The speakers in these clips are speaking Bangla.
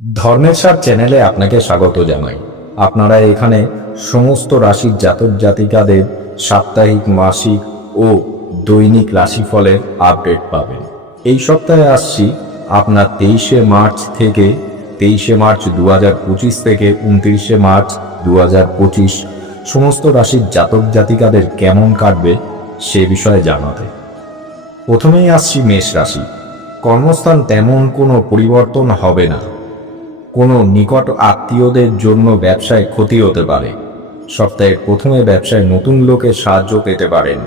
ধর্মের সার চ্যানেলে আপনাকে স্বাগত জানাই। আপনারা এখানে সমস্ত রাশির জাতক জাতিকাদের সাপ্তাহিক, মাসিক ও দৈনিক রাশিফলের আপডেট পাবেন। এই সপ্তাহে আসছি আপনার তেইশে মার্চ থেকে, তেইশে মার্চ দু থেকে উনত্রিশে মার্চ দু সমস্ত রাশির জাতক জাতিকাদের কেমন কাটবে সে বিষয়ে জানাতে। প্রথমেই আসছি মেষ রাশি। কর্মস্থান তেমন কোনো পরিবর্তন হবে না। কোনো নিকট আত্মীয়দের জন্য ব্যবসায় ক্ষতি হতে পারে। সপ্তাহের প্রথমে ব্যবসায় নতুন লোকের সাহায্য পেতে পারেন।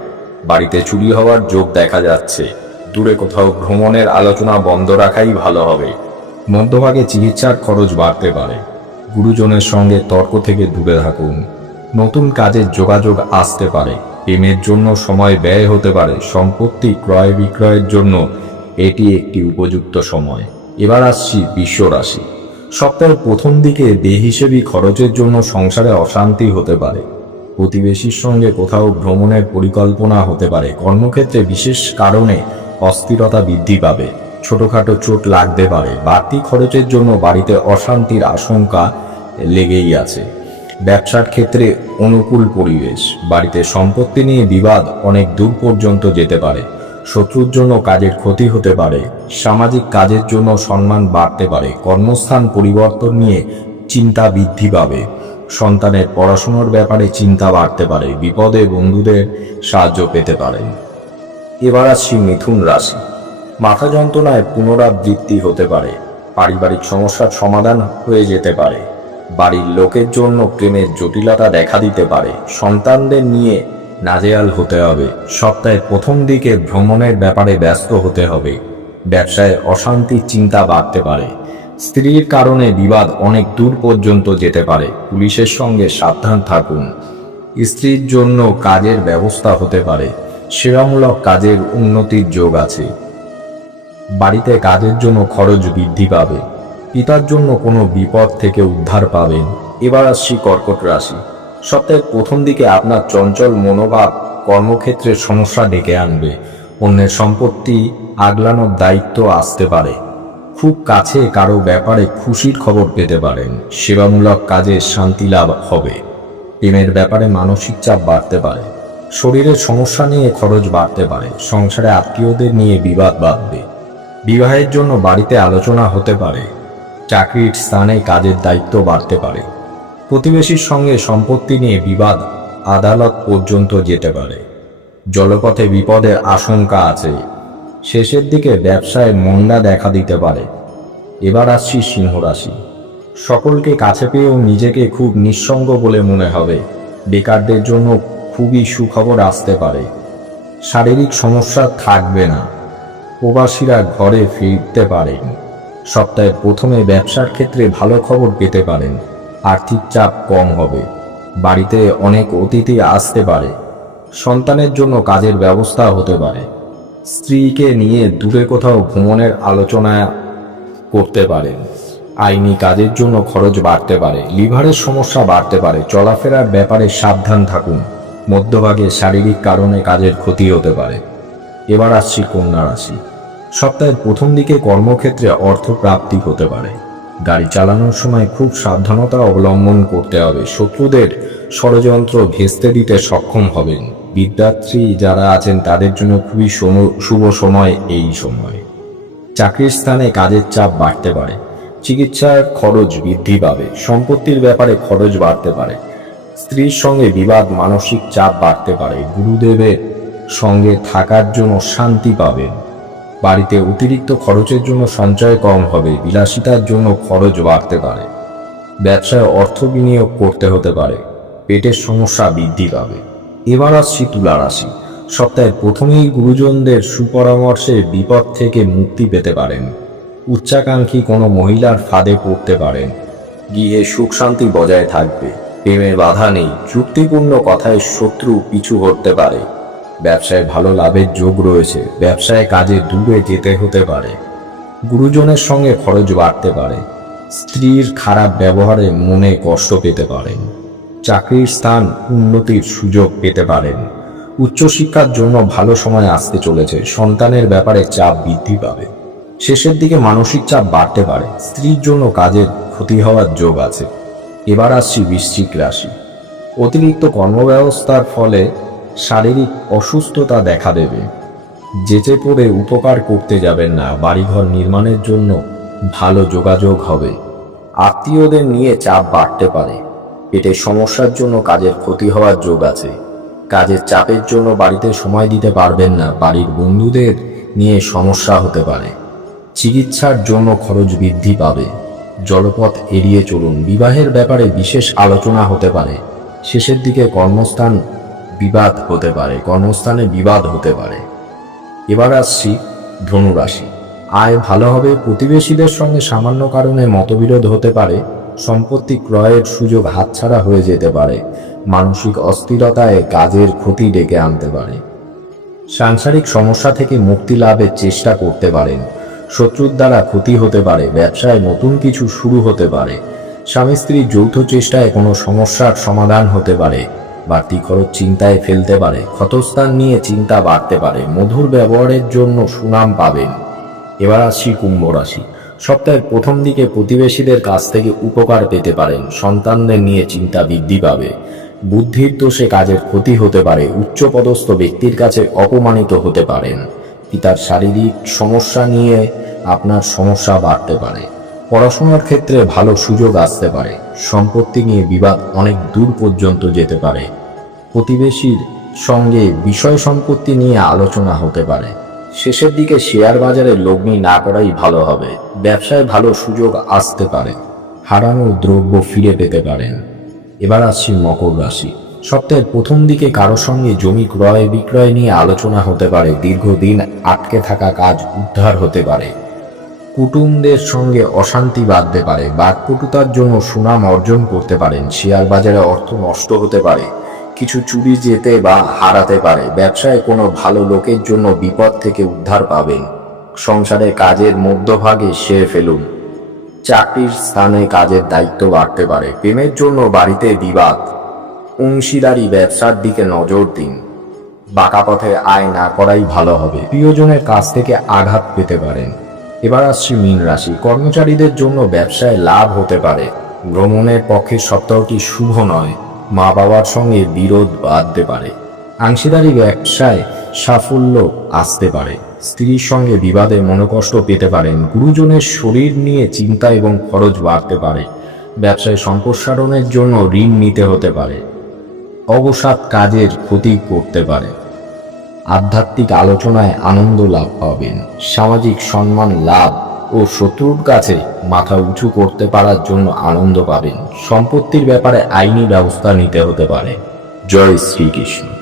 বাড়িতে চুরি হওয়ার যোগ দেখা যাচ্ছে। দূরে কোথাও ভ্রমণের আলোচনা বন্ধ রাখাই ভালো হবে। মধ্যভাগে চিকিৎসার খরচ বাড়তে পারে। গুরুজনের সঙ্গে তর্ক থেকে দূরে থাকুন। নতুন কাজের যোগাযোগ আসতে পারে। প্রেমের জন্য সময় ব্যয় হতে পারে। সম্পত্তি ক্রয় বিক্রয়ের জন্য এটি একটি উপযুক্ত সময়। এবার আসছি বিশ্ব রাশি সপ্তাহের প্রথম দিকে দেহ বেহিসেবি খরচের জন্য সংসারে অশান্তি হতে পারে। প্রতিবেশীর সঙ্গে কোথাও ভ্রমণের পরিকল্পনা হতে পারে। কর্মক্ষেত্রে বিশেষ কারণে অস্থিরতা বৃদ্ধি পাবে। ছোটখাটো চোট লাগতে পারে। বাড়তি খরচের জন্য বাড়িতে অশান্তির আশঙ্কা লেগেই আছে। ব্যবসার ক্ষেত্রে অনুকূল পরিবেশ। বাড়িতে সম্পত্তি নিয়ে বিবাদ অনেক দূর পর্যন্ত যেতে পারে। শত্রুর জন্য কাজের ক্ষতি হতে পারে, সামাজিক কাজের জন্য সম্মান বাড়তে পারে, কর্মস্থান পরিবর্তন নিয়ে চিন্তা বৃদ্ধি পাবে, সন্তানের পড়াশোনার ব্যাপারে চিন্তা বাড়তে পারে, বিপদে বন্ধুদের সাহায্য পেতে পারেন এবার আসছি মিথুন রাশি। মাথা যন্ত্রণায় পুনরাবৃত্তি হতে পারে, পারিবারিক সমস্যার সমাধান হয়ে যেতে পারে, বাড়ির লোকের জন্য প্রেমের জটিলতা দেখা দিতে পারে, সন্তানদের নিয়ে নাজেয়াল হতে হবে। সপ্তাহের প্রথম দিকে ভ্রমণের ব্যাপারে ব্যস্ত হতে হবে। ব্যবসায় অশান্তির চিন্তা বাড়তে পারে। স্ত্রীর কারণে বিবাদ অনেক দূর পর্যন্ত যেতে পারে। পুলিশের সঙ্গে সাবধান থাকুন। স্ত্রীর জন্য কাজের ব্যবস্থা হতে পারে। সেবামূলক কাজের উন্নতির যোগ আছে। বাড়িতে কাজের জন্য খরচ বৃদ্ধি পাবে। পিতার জন্য কোনো বিপদ থেকে উদ্ধার পাবেন। এবার আসছি কর্কট রাশি। সপ্তাহের প্রথম দিকে আপনার চঞ্চল মনোভাব কর্মক্ষেত্রে সমস্যা ডেকে আনবে। অন্যের সম্পত্তি আগলানোর দায়িত্ব আসতে পারে। খুব কাছে কারও ব্যাপারে খুশির খবর পেতে পারেন। সেবামূলক কাজে শান্তি লাভ হবে। প্রেমের ব্যাপারে মানসিক চাপ বাড়তে পারে। শরীরের সমস্যা নিয়ে খরচ বাড়তে পারে। সংসারে আত্মীয়দের নিয়ে বিবাদ বাড়বে। বিবাহের জন্য বাড়িতে আলোচনা হতে পারে। চাকরির স্থানে কাজের দায়িত্ব বাড়তে পারে। প্রতিবেশীর সঙ্গে সম্পত্তি নিয়ে বিবাদ আদালত পর্যন্ত যেতে পারে। জলপথে বিপদের আশঙ্কা আছে। শেষের দিকে ব্যবসায় মন্দা দেখা দিতে পারে। এবার আসছি সিংহ রাশি সকলকে কাছে পেয়েও নিজেকে খুব নিঃসঙ্গ বলে মনে হবে। বেকারদের জন্য খুবই সুখবর আসতে পারে। শারীরিক সমস্যা থাকবে না। প্রবাসীরা ঘরে ফিরতে পারেন। সপ্তাহের প্রথমে ব্যবসার ক্ষেত্রে ভালো খবর পেতে পারেন। আর্থিক চাপ কম হবে। বাড়িতে অনেক অতিথি আসতে পারে। সন্তানের জন্য কাজের ব্যবস্থা হতে পারে। স্ত্রীকে নিয়ে দূরে কোথাও ভ্রমণের আলোচনা করতে পারেন আইনি কাজের জন্য খরচ বাড়তে পারে। লিভারের সমস্যা বাড়তে পারে। চলাফেরার ব্যাপারে সাবধান থাকুন। মধ্যভাগে শারীরিক কারণে কাজের ক্ষতি হতে পারে। এবার আসছি কন্যা রাশি। সপ্তাহের প্রথম দিকে কর্মক্ষেত্রে অর্থ প্রাপ্তি হতে পারে। গাড়ি চালানোর সময় খুব সাবধানতা অবলম্বন করতে হবে। শত্রুদের ষড়যন্ত্র ভেস্তে দিতে সক্ষম হবেন। বিদ্যার্থী যারা আছেন, তাদের জন্য খুবই শুভ সময় এই সময়। চাকরির স্থানে কাজের চাপ বাড়তে পারে। চিকিৎসার খরচ বৃদ্ধি পাবে। সম্পত্তির ব্যাপারে খরচ বাড়তে পারে। স্ত্রীর সঙ্গে বিবাদ, মানসিক চাপ বাড়তে পারে। গুরুদেবের সঙ্গে থাকার জন্য শান্তি পাবেন। বাড়িতে অতিরিক্ত খরচের জন্য সঞ্চয় কম হবে, বিলাসিতার জন্য খরচ বাড়তে পারে। ব্যবসায় অর্থ বিনিয়োগ করতে হতে পারে, পেটের সমস্যা বৃদ্ধি পাবে। এবার আসছি তুলা রাশি। সপ্তাহের প্রথমেই গুরুজনদের সুপরামর্শে বিপদ থেকে মুক্তি পেতে পারেন। উচ্চাকাঙ্ক্ষী কোনো মহিলার ফাঁদে পড়তে পারেন। গিয়ে সুখ শান্তি বজায় থাকবে। প্রেমে বাধা নেই। যুক্তিপূর্ণ কথায় শত্রু পিছু হতে পারে। ব্যবসায় ভালো লাভের যোগ রয়েছে। ব্যবসায় কাজে দূরে যেতে হতে পারে। গুরুজনের সঙ্গে খরচ বাড়তে পারে। স্ত্রীর খারাপ ব্যবহারে মনে কষ্ট পেতে পারেন। চাকরির স্থান উন্নতির সুযোগ পেতে পারেন। উচ্চশিক্ষার জন্য ভালো সময় আসতে চলেছে। সন্তানের ব্যাপারে চাপ বৃদ্ধি পাবে। শেষের দিকে মানসিক চাপ বাড়তে পারে। স্ত্রীর জন্য কাজের ক্ষতি হওয়ার যোগ আছে। এবার আসছি বৃশ্চিক রাশি। অতিরিক্ত কর্মব্যবস্থার ফলে শারীরিক অসুস্থতা দেখা দেবে। যেচে পড়ে উপকার করতে যাবেন না, বাড়িঘর নির্মাণের জন্য ভালো যোগাযোগ হবে। আত্মীয়দের নিয়ে চাপ বাড়তে পারে। পেটের সমস্যার জন্য কাজের ক্ষতি হওয়ার যোগ আছে। কাজের চাপের জন্য বাড়িতে সময় দিতে পারবেন না, বাড়ির বন্ধুদের নিয়ে সমস্যা হতে পারে। চিকিৎসার জন্য খরচ বৃদ্ধি পাবে। জলপথ এড়িয়ে চলুন। বিবাহের ব্যাপারে বিশেষ আলোচনা হতে পারে। শেষের দিকে কর্মস্থান বিবাদ হতে পারে, কর্মস্থানে বিবাদ হতে পারে। এবার আসছি ধনুরাশি। আয় ভালো হবে, প্রতিবেশীদের সঙ্গে সামান্য কারণে মতবিরোধ হতে পারে, সম্পত্তি ক্রয়ের সুযোগ হাতছাড়া হয়ে যেতে পারে, মানসিক অস্থিরতায় কাজের ক্ষতি ডেকে আনতে পারে। সাংসারিক সমস্যা থেকে মুক্তি লাভের চেষ্টা করতে পারেন, শত্রুর দ্বারা ক্ষতি হতে পারে, ব্যবসায় নতুন কিছু শুরু হতে পারে স্বামী স্ত্রীর যৌথ চেষ্টায় কোনো সমস্যার সমাধান হতে পারে বাড়তি খরচ চিন্তায় ফেলতে পারে, ক্ষতস্থান নিয়ে চিন্তা বাড়তে পারে, মধুর ব্যবহারের জন্য সুনাম পাবেন। এবার আসছি কুম্ভ রাশি। সপ্তাহের প্রথম দিকে প্রতিবেশীদের কাছ থেকে উপকার পেতে পারেন, সন্তানদের নিয়ে চিন্তা বৃদ্ধি পাবে। বুদ্ধির দোষে কাজের ক্ষতি হতে পারে, উচ্চপদস্থ ব্যক্তির কাছে অপমানিত হতে পারেন। পিতার শারীরিক সমস্যা নিয়ে আপনার সমস্যা বাড়তে পারে। পড়াশোনার ক্ষেত্রে ভালো সুযোগ আসতে পারে। সম্পত্তি নিয়ে বিবাদ অনেক দূর পর্যন্ত যেতে পারে। প্রতিবেশীর সঙ্গে বিষয় সম্পত্তি নিয়ে আলোচনা হতে পারে। শেষের দিকে শেয়ার বাজারে লগ্নি না করাই ভালো হবে। ব্যবসায় ভালো সুযোগ আসতে পারে। হারানো দ্রব্য ফিরে পেতে পারেন। এবার আসছি মকর রাশি। সপ্তাহের প্রথম দিকে কারও সঙ্গে জমি ক্রয় বিক্রয় নিয়ে আলোচনা হতে পারে। দীর্ঘদিন আটকে থাকা কাজ উদ্ধার হতে পারে। কুটুমদের সঙ্গে অশান্তি বাঁধতে পারে। বাকপটুতার জন্য সুনাম অর্জন করতে পারেন। শেয়ার বাজারে অর্থ নষ্ট হতে পারে। কিছু চুরি যেতে বা হারাতে পারে। ব্যবসায় কোনো ভালো লোকের জন্য বিপদ থেকে উদ্ধার পাবেন। সংসারে কাজের মধ্যভাগে সেরে ফেলুন। চাকরির স্থানে কাজের দায়িত্ব বাড়তে পারে। প্রেমের জন্য বাড়িতে বিবাদ। অংশীদারি ব্যবসার দিকে নজর দিন। বাঁকা পথে আয় না করাই ভালো হবে। প্রিয়জনের কাছ থেকে আঘাত পেতে পারেন। এবার আসছি মীন রাশি। কর্মচারীদের জন্য ব্যবসায় লাভ হতে পারে। ভ্রমণের পক্ষে সপ্তাহটি শুভ নয়। মা বাবার সঙ্গে বিরোধ বাঁধতে পারে। অংশীদারি ব্যবসায় সাফল্য আসতে পারে। স্ত্রীর সঙ্গে বিবাদে মনোকষ্ট পেতে পারেন। গুরুজনের শরীর নিয়ে চিন্তা এবং খরচ বাড়তে পারে। ব্যবসায় সম্প্রসারণের জন্য ঋণ নিতে হতে পারে। অবসাদ কাজের ক্ষতি করতে পারে। আধ্যাত্মিক আলোচনায় আনন্দ লাভ পাবেন। সামাজিক সম্মান লাভ ও শত্রুর কাছে মাথা উঁচু করতে পারার জন্য আনন্দ পাবেন। সম্পত্তির ব্যাপারে আইনি ব্যবস্থা নিতে হতে পারে। জয় শ্রীকৃষ্ণ।